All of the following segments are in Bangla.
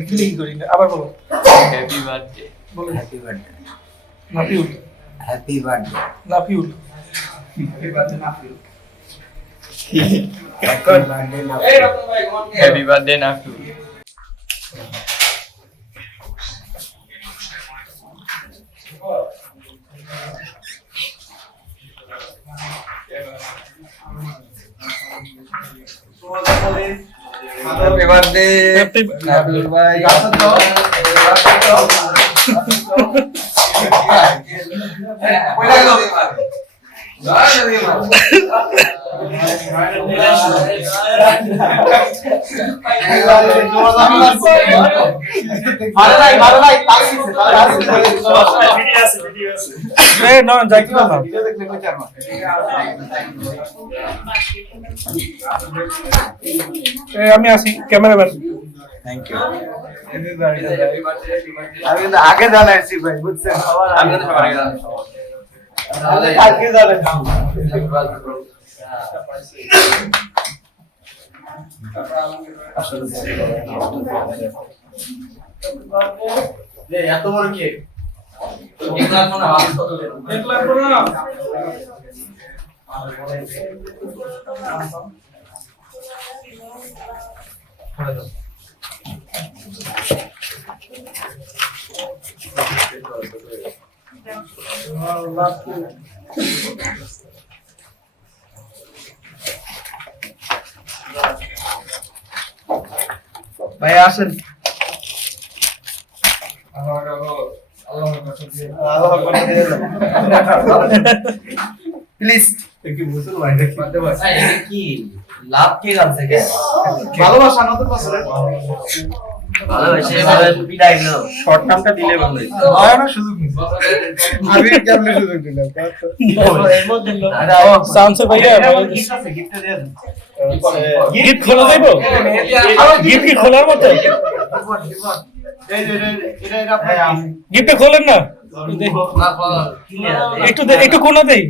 কি লিখি করি না আবার বলো হ্যাপি বার্থডে বলো happy birthday Nafiul happy birthday Nafiul happy birthday happy birthday Nafu happy birthday Nafiul ভাই আমি আসি ক্যামেরাম্যান থ্যাংক ইউ আমি কিন্তু আগে জানাইছি ভাই বুঝছেন আমি তো সবার আগে জানাইছি কালকে জানাইছি এত বড় কেক দেখলাম না আমি কত দেখলাম না ভাই আসেন প্লিজ কি লাভ কে আছে ভালোবাসা নতুন বছরের ভালোবাসে বিদায় দাও শর্ট টার্মটা দিলে ভালো হয় না সুযোগ নেই আমি কেমনে সুযোগ দিলাম এর মধ্যে সামসে ভাইয়া গিফট আছে গিফট দেন গিফট খোলা যাইবো গিফট কি খোলার মতো গিফট খোলেন না একটু একটু কোনা দেই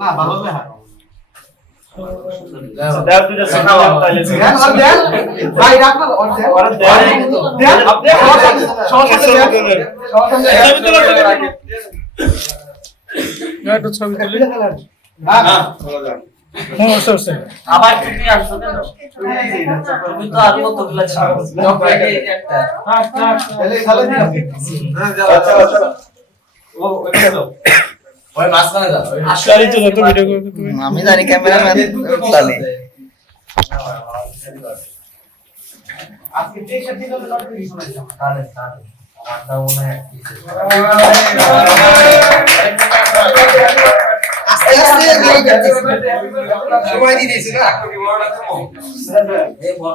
না ভালো না দেখ তুই সেটা তাইলে দেন আর দেন ভাই রাখো আর দেন দেন আপনি সমস্যা নেই একটু ছবি তুলি না না বলা যাবে হ্যাঁ সরছে আবার তুমি আসছো কেন তুমি তো আর কতগুলা ছিল চকলেট একটা তাহলে ভালো দিন আচ্ছা আচ্ছা ও ওইটা দাও ওই মাঝখানে যাও আসলে তো যত ভিডিও করবে তুমি আমি জানি ক্যামেরাম্যান জানি আজকে টেক সাথে তো নোটিফিকেশন আসছে তাহলে আমার দাও মনে হয় সময় দিয়ে দিয়েছি না এই বড়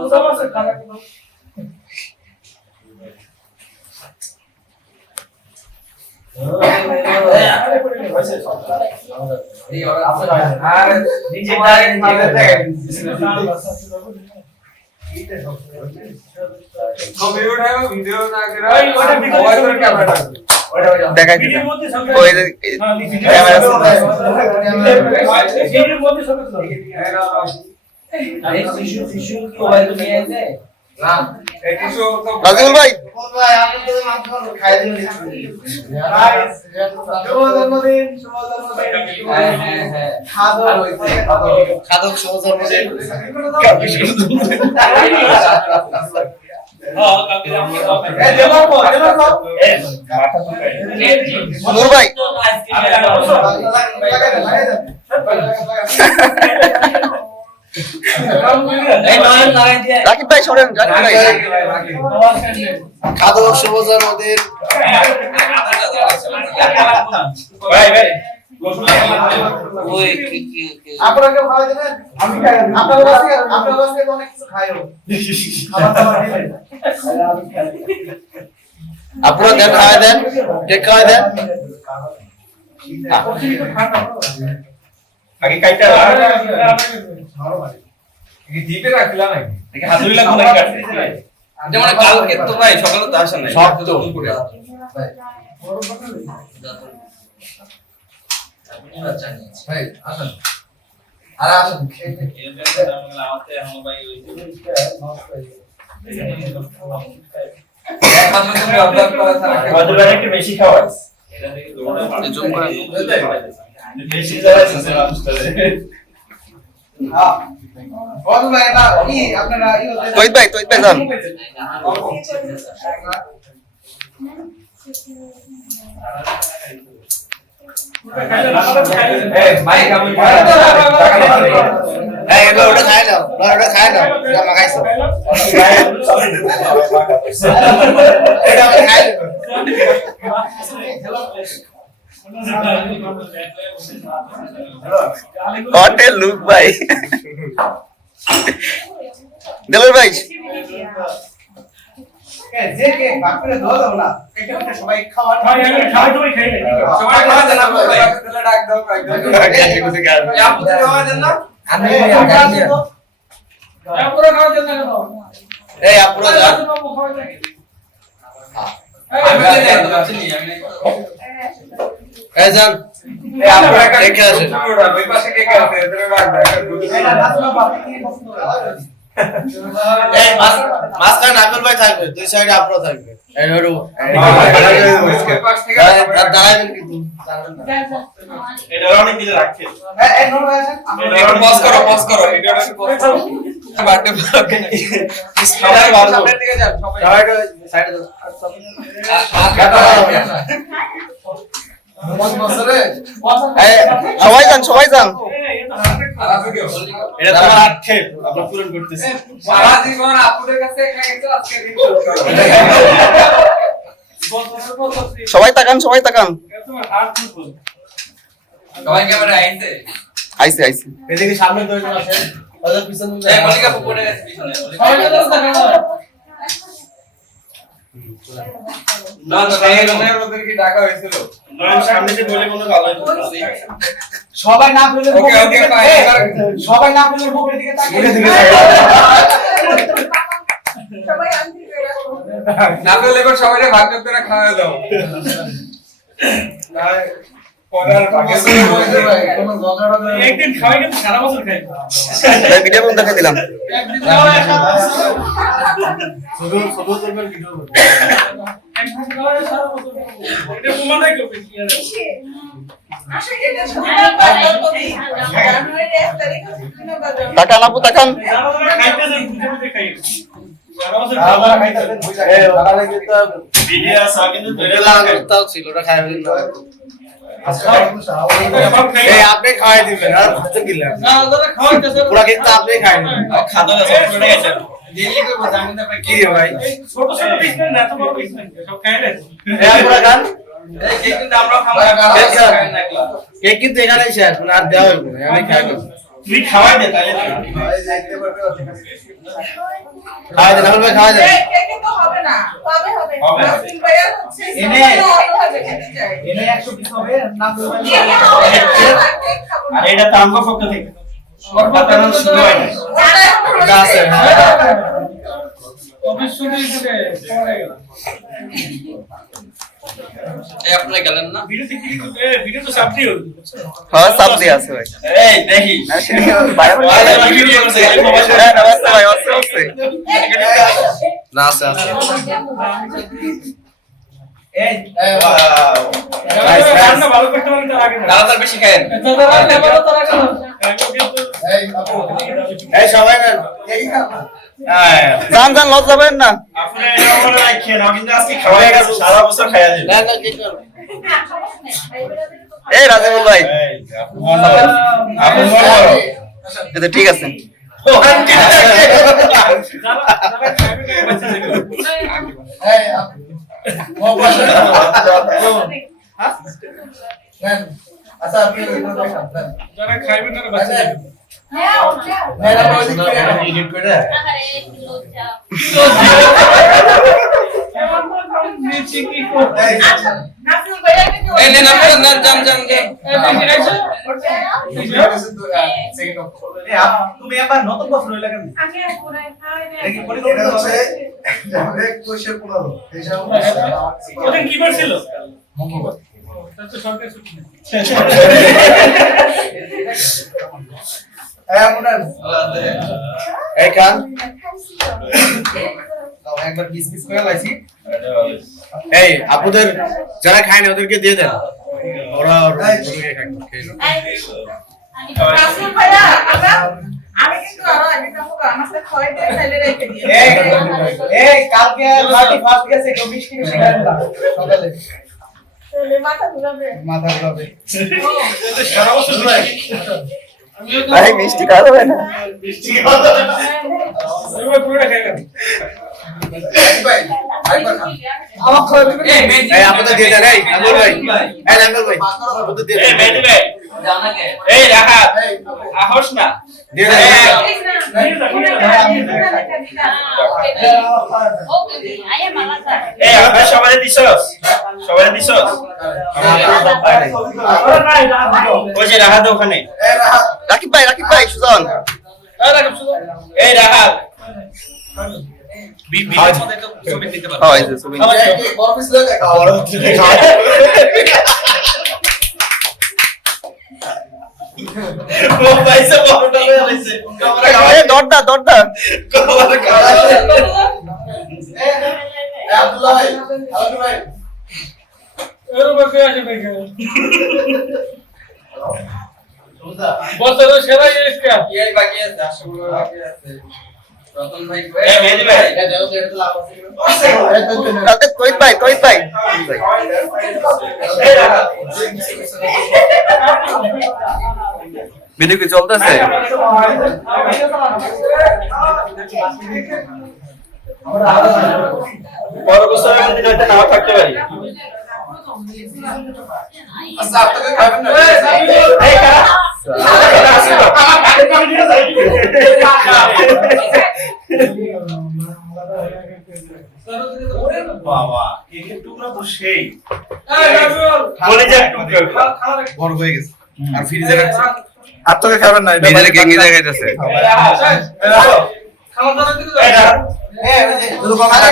দেখাই ওই রাজুল ভাই খাদক শুভ জন্মদিন ভাই রাকিব ভাই শোনেন খাদক শুভ জন্মদিন ভাই ভাই আপনারা কেউ খাওয়াই দেবেন আমি খাই আপনার কাছে অনেক কিছু খাইও আপনারা দেন খাওয়াই দেন কেক খাওয়াই দেন আগে কাইটা কি দিতে রাখলা নাকি নাকি হাতুড়ি লাগবে নাকি কাটতে যেমন কালকে তো ভাই সকালে তো আসেন নাই সব তো করে ভাই আসেন আর আসেন একমাত্র তুমি অবজার্ভ করা ছাড়া আমাদের বাড়ি একটু বেশি খাওয়াস জুম করে বেশি যারা আছে মানুষটারে বল ভাই এটা কি আপনারা তৈত ভাই যান এই মাইক আমি এই এগুলো ওটা খায় না ওটা খায় না এটা মাখাইছো এটা আমি খাই What a look ভাই দেলোর ভাই যে কে ভাগ করে দাও দাও না এটা ওটা সবাই খাওয়া ভাই আমি খাই তুমি খাই না সবাই খাওয়া দেন আপু ভাই তাহলে ডাক দাও এই আপুদের খাওয়া দেন না আমি পুরো খাওয়া দেন না এই আপুরা যা আমি দেন তো চিনি আমি নাই এই যান এই আপুরা কে কে আছে ওই পাশে কে কে আছে এদের ডাক দাও এই মাছ খান আকুল ভাই থাকবে দুই সাইডে আপুরা থাকবে এই হলো ওই পাশ থেকে দাঁড়াবেন কিন্তু এটা অনেক দিন রাখছে এই নোট ভাই আছেন একটু পজ করো ভিডিওটা একটু পজ করো বার্থডে ব্লগ সবাই সামনের দিকে যান সবাই সবাই সাইডে সবাই যান এটা তোমার আক্ষেপ আমরা পূরণ করতেছি সারা জীবন আপুদের কাছে খাইছো আজকে দিন সবাই তাকান সবাই ক্যামেরা আইছে আইছে এদিকে সামনে দুইজন আছে ওদের পিছনে এই মল্লিকা পুকুরে পিছনে না তো ওদের কি ডাকা হয়েছিল নয়ন সামনে যে বলে কোনো ভালো হইতো সবাই না বলে ওকে ওকে সবাই না বলে মুখের দিকে তাকিয়ে সবাই আনতে না বলে এবার সবাইকে ভাগ যোগ করে খাওয়া দাও না পড়ার ভাগে কোনো গগড়া একদিন খাওয়াই কিন্তু সারা বছর খাই ভিডিও বন্ধ করে দিলাম একদিন খাওয়াই শুধু তোর ভিডিও একদিন খাওয়াই সারা বছর এটা প্রমাণ নাই কেউ কি আর আসে এটা শুনলাম জানুয়ারি 1 তারিখ তাকান আপু তাকান খাইতেছেন বুঝে বুঝে খাই সারা বছর আমরা খাওয়া খাইতে এই ওরা কিন্তু ভিডিও আছে কিন্তু ধরে তাও ছিল ওটা খাইবেন না এই আপনি খাওয়াই দিবেন আর কত কিলো না ওরা খাওয়াইতেছে পুরা কিন্তু আপনি খাইবেন খাদা সব পড়ে গেছে ডেইলি কই জানি না ভাই কি রে ভাই ছোট ছোট পিস না এত বড় পিস না সব খাই না এই পুরা গান এই কেক কিন্তু আমরা খাবো না কেক কিন্তু এখানেই শেষ মানে আর দেওয়া হইব না আমি খাই না তুই খাওয়াই দে তাহলে খাওয়াই দেন ভাই খাওয়াই দেন কেকে তো হবে না কবে হবে হবে। নাসিম ভাইয়া হচ্ছে এনে অন্যভাবে খেতে চাই এনে 100 পিস হবে নাম দেবেন কেকে হবে না, কেক খাবো না আর এটা তো আমগো পক্ষ থেকে বাতানো শুরু হয় না এটা আছে অবশ্যই দিতে পড়ে গেল এই আপনারা গেলেন না ভিডিও তো সাবটি হল হ্যাঁ সব দিয়ে আছে ভাই এই দেখি না সেটা ভাই ভিডিও করছে ভাই আছে না আছে আছে এই ওয়াও রান্না ভালো করতে পারেন তার আগে দাদা বেশি খায়েন এই আপু এই সবাই নেন এই খাবা যান লজ যাবেন না আপনি আমরা রাখেন আমি কিন্তু আজকে খাওয়াই গেছে সারা বছর খাইয়া দিই না না কি করব এই রাজেবুল ভাই আপনি মনে করো এটা ঠিক আছে এই আপু ও বসে নেন আচ্ছা আপনি খাবেন যারা খাইবে তারা বাচ্চা হ্যাঁ ওটা মেরা বলি এডিট করে আচ্ছা নাসিম ভাইয়া কি এই নেন আপনারা না জাম জাম জাম সেকেন্ড অফ এই তুমি আবার নতুন বছর হইলা কেন আগে পুরো খাই দেখি না পরিকল্পনা আছে ওদের কি বার ছিল মঙ্গলবার তাহলে তো সরকার ছুটি নেই এই আপনার এই কান খাইছি তাও একবার পিস পিস করে লাইছি এই আপুদের যারা খায় না ওদেরকে দিয়ে দেন ওরা রাসেল ভাইয়া আমি কিন্তু আরো আগে যাবো আমার সাথে খয় দিয়ে ফেলে রেখে দিয়ে এই কালকে পার্টি ফার্স্ট গেছে কেউ মিষ্টি মিষ্টি খায় না সকালে মাথা ঘুরাবে মাথা ঘুরাবে সারা বছর ভাই ভাই মিষ্টি খাওয়া যাবে না আমি পুরোটা খাই গেলাম আমার খয় দিবেন এই আপুদের দিয়ে দেন এই আঙ্গুল ভাই এই আঙ্গুল ভাই আপুদের দিয়ে এই দেন মেহেদি ভাই এই রাহাত আহস না দিয়ে দেন এই আপনারা সবাই দিছস ওই যে রাহাত ওখানে রাকিব ভাই সুজন এই রাহাত ভিডিওর মধ্যে একটু ছবি নিতে পারো হয় যে ছবি বড় পিস লাগে বড় থেকে খায় ও পয়সা বড়টা হয়ে গেছে এই দরদা কমারে কালা আব্দুল্লাহ ভাই আব্দুল ভাই এর উপর কে আছে দেখে বছরের সেরা ইসকা এই বাকি আছে 800 বাকি আছে রতন ভাই এই মেহেদি ভাই তৈত ভাই এই রাহাত ভিডিও কি চলতেছে বড় বছরের মধ্যে হয়তো নাও থাকতে পারি আচ্ছা আপনাকে খাবেন না এই কারা আমার কাছে আমি দিয়ে যাই বাবা কেকের টুকরা তো সেই বলে যা টুকরা বড় হয়ে গেছে আর ফ্রিজে রাখছে আর তোকে খাবেন না এটা নিজের গেঙ্গি দেখাইতেছে খাওয়া দাওয়া দিতে যাও এই শুধু কথা